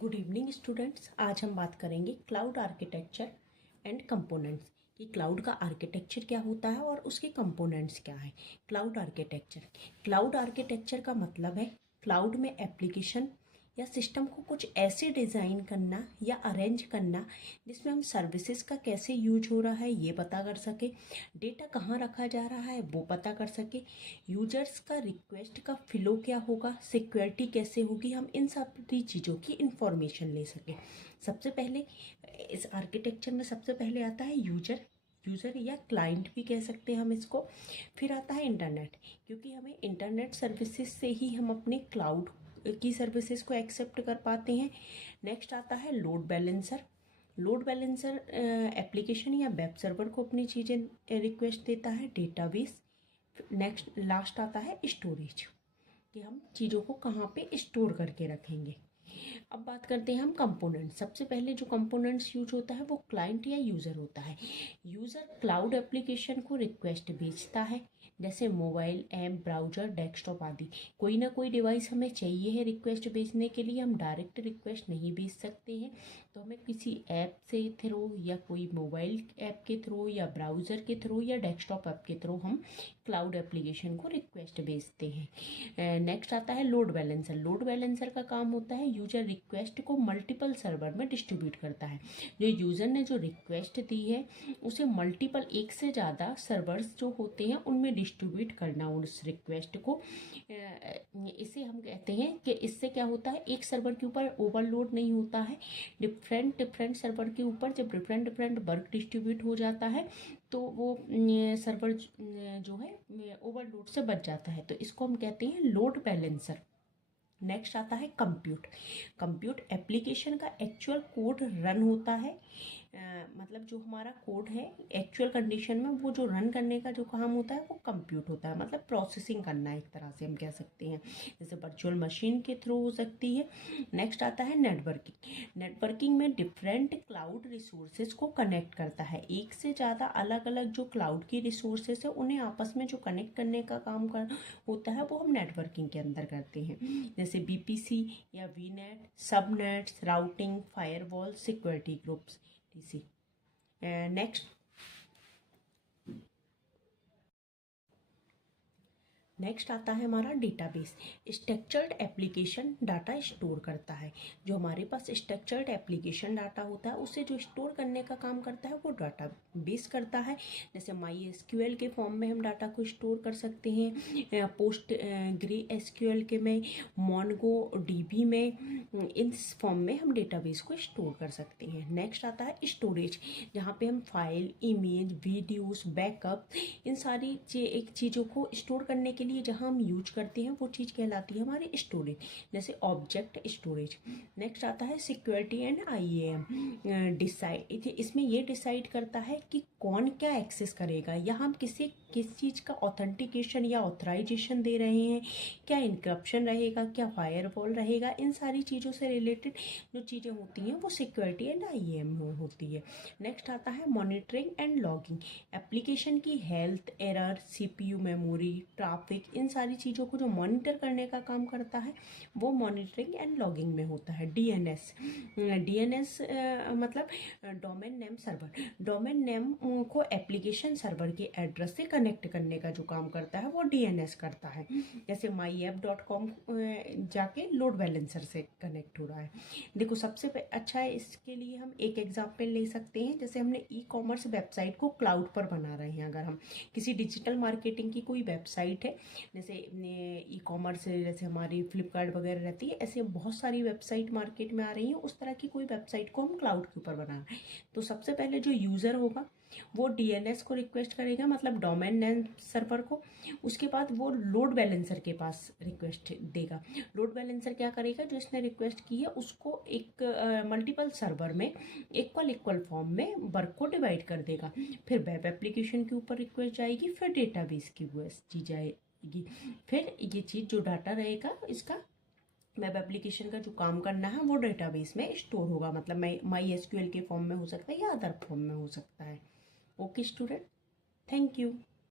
Good evening students. आज हम बात करेंगे क्लाउड आर्किटेक्चर एंड कंपोनेंट्स कि क्लाउड का आर्किटेक्चर क्या होता है और उसके कंपोनेंट्स क्या है। क्लाउड आर्किटेक्चर का मतलब है क्लाउड में एप्लीकेशन या सिस्टम को कुछ ऐसे डिज़ाइन करना या अरेंज करना जिसमें हम सर्विसेज का कैसे यूज हो रहा है ये पता कर सके, डेटा कहाँ रखा जा रहा है वो पता कर सके, यूजर्स का रिक्वेस्ट का फ्लो क्या होगा, सिक्योरिटी कैसे होगी, हम इन सारी चीज़ों की इंफॉर्मेशन ले सके। सबसे पहले इस आर्किटेक्चर में सबसे पहले आता है यूज़र या क्लाइंट भी कह सकते हैं हम इसको। फिर आता है इंटरनेट, क्योंकि हमें इंटरनेट सर्विसेज से ही हम अपने क्लाउड की सर्विसेज को एक्सेप्ट कर पाते हैं। नेक्स्ट आता है लोड बैलेंसर एप्लीकेशन या वेब सर्वर को अपनी चीज़ें रिक्वेस्ट देता है। डेटाबेस, नेक्स्ट लास्ट आता है स्टोरेज कि हम चीज़ों को कहाँ पे स्टोर करके रखेंगे। अब बात करते हैं हम कंपोनेंट। सबसे पहले जो कंपोनेंट्स यूज होता है वो क्लाइंट या यूज़र होता है। यूज़र क्लाउड एप्लीकेशन को रिक्वेस्ट भेजता है, जैसे मोबाइल ऐप, ब्राउज़र, डेस्कटॉप आदि। कोई ना कोई डिवाइस हमें चाहिए है रिक्वेस्ट भेजने के लिए, हम डायरेक्ट रिक्वेस्ट नहीं भेज सकते हैं, तो हमें किसी ऐप से थ्रू या कोई मोबाइल ऐप के थ्रू या ब्राउज़र के थ्रू या डेस्कटॉप ऐप के थ्रू हम क्लाउड एप्लीकेशन को रिक्वेस्ट भेजते हैं। नेक्स्ट आता है लोड बैलेंसर का काम होता है यूजर रिक्वेस्ट को मल्टीपल सर्वर में डिस्ट्रीब्यूट करता है। जो यूज़र ने जो रिक्वेस्ट दी है उसे मल्टीपल, एक से ज़्यादा सर्वर्स जो होते हैं उनमें डिस्ट्रीब्यूट करना उस रिक्वेस्ट को। इसे हम कहते हैं कि इससे क्या होता है, एक सर्वर के ऊपर ओवरलोड नहीं होता है। डिफरेंट सर्वर के ऊपर जब डिफरेंट वर्क डिस्ट्रीब्यूट हो जाता है तो वो सर्वर जो है ओवरलोड से बच जाता है, तो इसको हम कहते हैं लोड बैलेंसर। नेक्स्ट आता है कंप्यूट एप्लीकेशन का एक्चुअल कोड रन होता है। मतलब जो हमारा कोड है एक्चुअल कंडीशन में वो जो रन करने का जो काम होता है वो कंप्यूट होता है, मतलब प्रोसेसिंग करना एक तरह से हम कह सकते हैं, जैसे वर्चुअल मशीन के थ्रू हो सकती है। नेक्स्ट आता है नेटवर्किंग में डिफरेंट क्लाउड रिसोर्सेज को कनेक्ट करता है। एक से ज़्यादा अलग अलग जो क्लाउड की रिसोर्सेज है उन्हें आपस में जो कनेक्ट करने का काम होता है वो हम नेटवर्किंग के अंदर करते हैं, जैसे बीपीसी या वीनेट, subnets, routing, firewall, security groups, TC. Next आता है हमारा database. Structured application data store करता है। जो हमारे पास स्ट्रक्चर्ड एप्लीकेशन डाटा होता है उसे जो स्टोर करने का काम करता है वो डाटा बेस करता है। जैसे माई एसक्यूएल के फॉर्म में हम डाटा को स्टोर कर सकते हैं, पोस्ट ग्रे एसक्यूएल के में, मोंगो डीबी में, इन फॉर्म में हम डेटाबेस को स्टोर कर सकते हैं। नेक्स्ट आता है स्टोरेज, जहाँ पे हम फाइल, इमेज, वीडियोस, बैकअप, इन सारी चीज़ों को स्टोर करने के लिए जहाँ हम यूज करते हैं वो चीज़ कहलाती है हमारी स्टोरेज, जैसे ऑब्जेक्ट स्टोरेज। नेक्स्ट आता है सिक्योरिटी एंड IAM डिसाइड। इसमें ये डिसाइड करता है कि कौन क्या एक्सेस करेगा, या हम किस चीज़ का ऑथेंटिकेशन या ऑथराइजेशन दे रहे हैं, क्या इनक्रप्शन रहेगा, क्या फायरवॉल रहेगा, इन सारी चीज़ों से रिलेटेड जो चीज़ें होती हैं वो सिक्योरिटी एंड IAM होती है। नेक्स्ट आता है मॉनिटरिंग एंड लॉगिंग। एप्लीकेशन की health, error, CPU, memory, traffic, इन सारी चीज़ों को जो मॉनिटर करने का काम करता है वो मॉनिटरिंग एंड लॉगिंग में होता है। DNS मतलब domain name server. Domain name को एप्लीकेशन सर्वर के एड्रेस से कनेक्ट करने का जो काम करता है वो DNS करता है। जैसे myapp.com जाके लोड बैलेंसर से कनेक्ट हो रहा है। देखो सबसे अच्छा है, इसके लिए हम एक एग्जांपल ले सकते हैं। जैसे हमने ई-कॉमर्स वेबसाइट को क्लाउड पर बना रहे हैं, अगर हम किसी डिजिटल मार्केटिंग की कोई वेबसाइट है, जैसे ई-कॉमर्स जैसे हमारी फ्लिपकार्ट वगैरह रहती है, ऐसे बहुत सारी वेबसाइट मार्केट में आ रही हैं, उस तरह की कोई वेबसाइट को हम क्लाउड के ऊपर बना रहे हैं, तो सबसे पहले जो यूज़र होगा वो DNS को रिक्वेस्ट करेगा, मतलब डोमेन नेम सर्वर को। उसके बाद वो लोड बैलेंसर के पास रिक्वेस्ट देगा। लोड बैलेंसर क्या करेगा, जो इसने रिक्वेस्ट की है उसको एक मल्टीपल सर्वर में इक्वल फॉर्म में वर्क को डिवाइड कर देगा। फिर वेब एप्लीकेशन के ऊपर रिक्वेस्ट जाएगी, फिर डेटाबेस की रिक्वेस्ट जाएगी, फिर ये चीज़ जो डाटा रहेगा इसका वेब एप्लीकेशन का जो काम करना है वो डेटाबेस में स्टोर होगा, मतलब माई एसक्यूएल के फॉर्म में हो सकता है या अदर फॉर्म में हो सकता है। Okay student, thank you.